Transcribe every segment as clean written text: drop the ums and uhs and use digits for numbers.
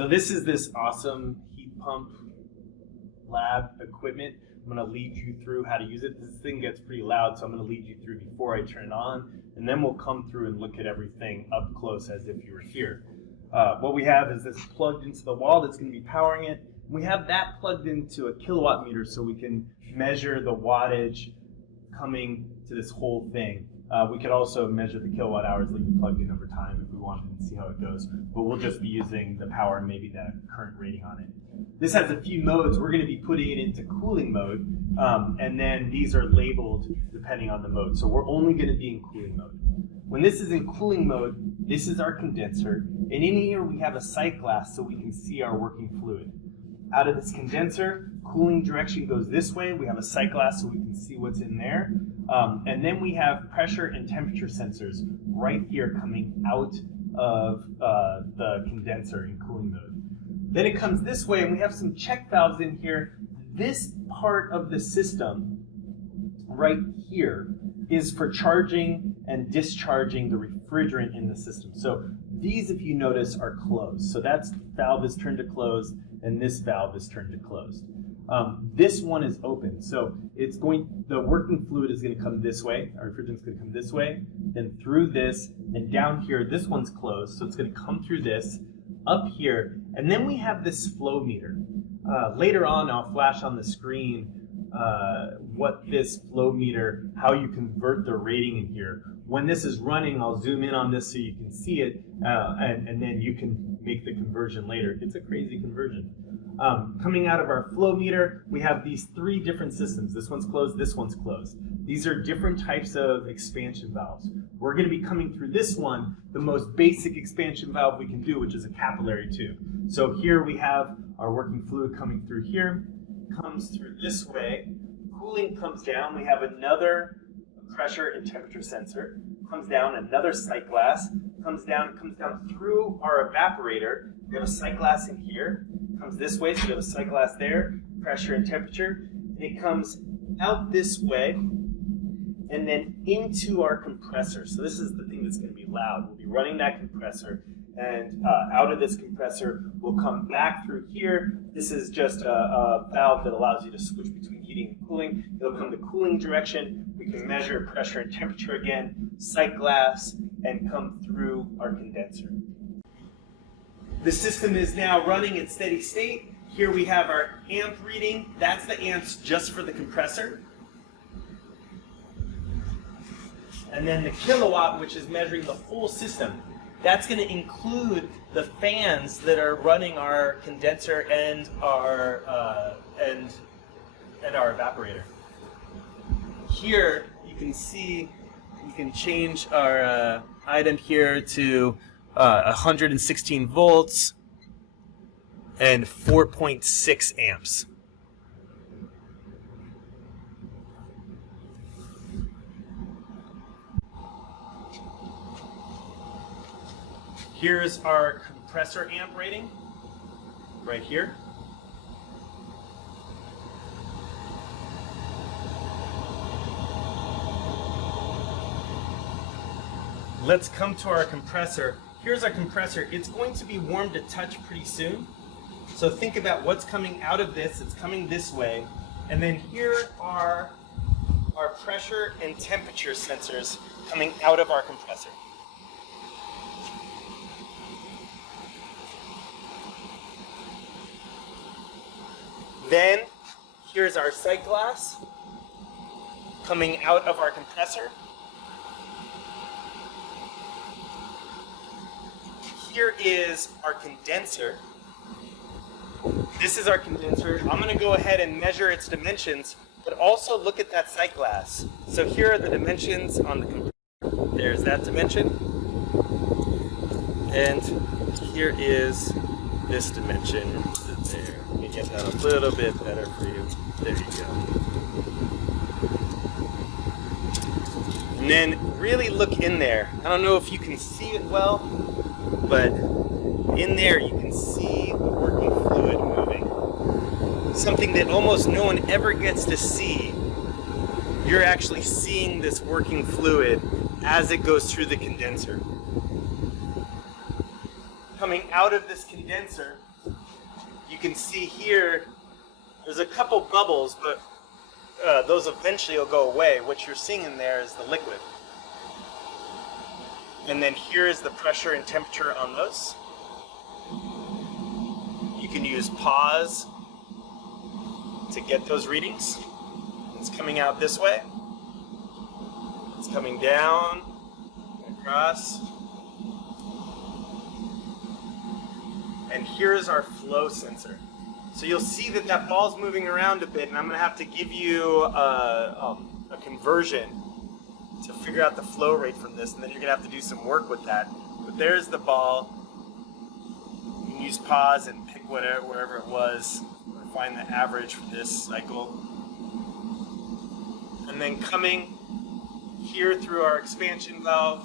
So this is this awesome heat pump lab equipment. I'm going to lead you through how to use it. This thing gets pretty loud, so I'm going to lead you through before I turn it on, and then we'll come through and look at everything up close as if you were here. What we have is this plugged into the wall that's going to be powering it. We have that plugged into a kilowatt meter so we can measure the wattage coming to this whole thing. We could also measure the kilowatt hours, leave it plugged in over time if we wanted to see how it goes, but we'll just be using the power and maybe the current rating on it. This has a few modes. We're going to be putting it into cooling mode, and then these are labeled depending on the mode. So we're only going to be in cooling mode. When this is in cooling mode, this is our condenser, and in here we have a sight glass so we can see our working fluid. Out of this condenser, cooling direction goes this way. We have a sight glass so we can see what's in there. And then we have pressure and temperature sensors right here coming out of the condenser in cooling mode. Then it comes this way, and we have some check valves in here. This part of the system right here is for charging and discharging the refrigerant in the system. So these, if you notice, are closed. So that valve is turned to closed, and this valve is turned to closed. This one is open, so the working fluid is going to come this way. Our refrigerant is going to come this way, then through this, and down here, this one's closed, so it's going to come through this, up here, and then we have this flow meter. Later on, I'll flash on the screen what this flow meter, how you convert the rating in here. When this is running, I'll zoom in on this so you can see it, and then you can make the conversion later. It's a crazy conversion. Coming out of our flow meter, we have these three different systems. This one's closed, this one's closed. These are different types of expansion valves. We're going to be coming through this one, the most basic expansion valve we can do, which is a capillary tube. So here we have our working fluid coming through here, comes through this way, cooling comes down, we have another pressure and temperature sensor, comes down, another sight glass, comes down through our evaporator. We have a sight glass in here, comes this way, so we have a sight glass there, pressure and temperature, and it comes out this way, and then into our compressor. So this is the thing that's going to be loud. We'll be running that compressor, and out of this compressor, we'll come back through here. This is just a valve that allows you to switch between heating and cooling. It'll come the cooling direction. We can measure pressure and temperature again, sight glass, and come through our condenser. The system is now running at steady state. Here we have our amp reading. That's the amps just for the compressor. And then the kilowatt, which is measuring the whole system. That's going to include the fans that are running our condenser and our evaporator. Here you can see you can change our item here to 116 volts and 4.6 amps. Here's our compressor amp rating, right here. Let's come to our compressor. Here's our compressor. It's going to be warm to touch pretty soon. So think about what's coming out of this. It's coming this way. And then here are our pressure and temperature sensors coming out of our compressor. Then here's our sight glass coming out of our compressor. Here is our condenser. This is our condenser. I'm going to go ahead and measure its dimensions, but also look at that sight glass. So here are the dimensions on the compressor. There's that dimension. And here is this dimension. There. Let me get that a little bit better for you. There you go. And then really look in there. I don't know if you can see it well, but in there you can see the working fluid moving. Something that almost no one ever gets to see. You're actually seeing this working fluid as it goes through the condenser. Coming out of this condenser, you can see here, there's a couple bubbles, but those eventually will go away. What you're seeing in there is the liquid. And then here is the pressure and temperature on those. You can use pause to get those readings. It's coming out this way. It's coming down, across. And here's our flow sensor. So you'll see that that ball's moving around a bit, and I'm going to have to give you a conversion to figure out the flow rate from this, and then you're going to have to do some work with that. But there's the ball. You can use pause and pick wherever it was, or find the average for this cycle. And then coming here through our expansion valve,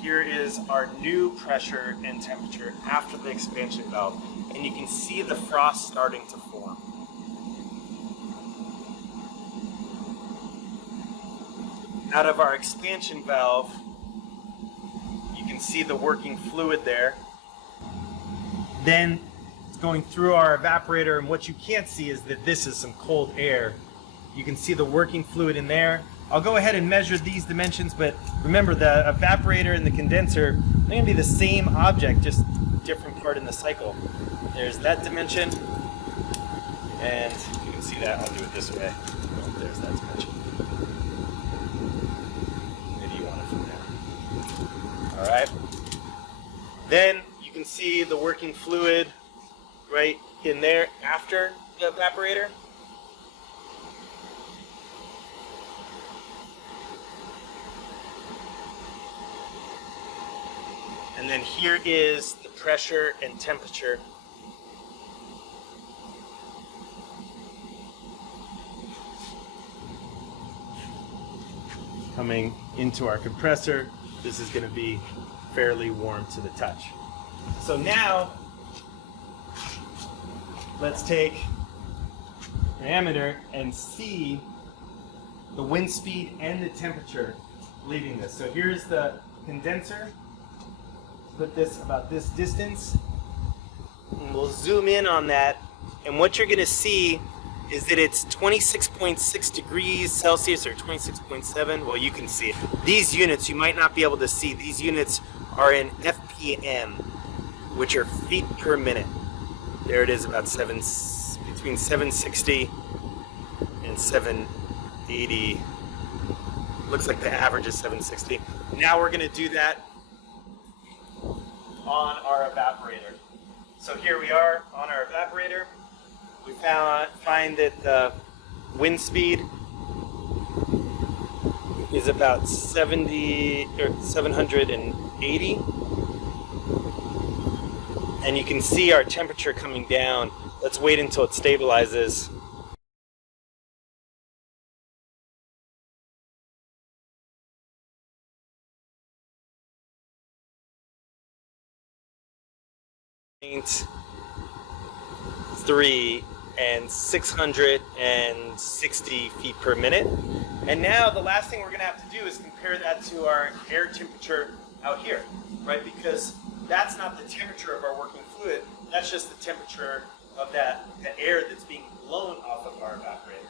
here is our new pressure and temperature after the expansion valve. And you can see the frost starting to form. Out of our expansion valve, you can see the working fluid there. Then it's going through our evaporator, and what you can't see is that this is some cold air. You can see the working fluid in there. I'll go ahead and measure these dimensions, but remember the evaporator and the condenser, they're going to be the same object, just different part in the cycle. There's that dimension, and you can see that. I'll do it this way. Oh, there's that dimension. Maybe you want it from there. All right. Then you can see the working fluid right in there after the evaporator. And then here is the pressure and temperature. Coming into our compressor, this is going to be fairly warm to the touch. So now, let's take an ammeter and see the wind speed and the temperature leaving this. So here's the condenser. Put this about this distance, and we'll zoom in on that, and what you're going to see is that it's 26.6 degrees Celsius, or 26.7. Well, you can see it. These units you might not be able to see. These units are in FPM, which are feet per minute. There it is, about between 760 and 780. Looks like the average is 760. Now we're going to do that on our evaporator. So here we are on our evaporator. We find that the wind speed is about 780, and you can see our temperature coming down. Let's wait until it stabilizes. .3 and 660 feet per minute. And now the last thing we're going to have to do is compare that to our air temperature out here, right? Because that's not the temperature of our working fluid, that's just the temperature of the air that's being blown off of our evaporator.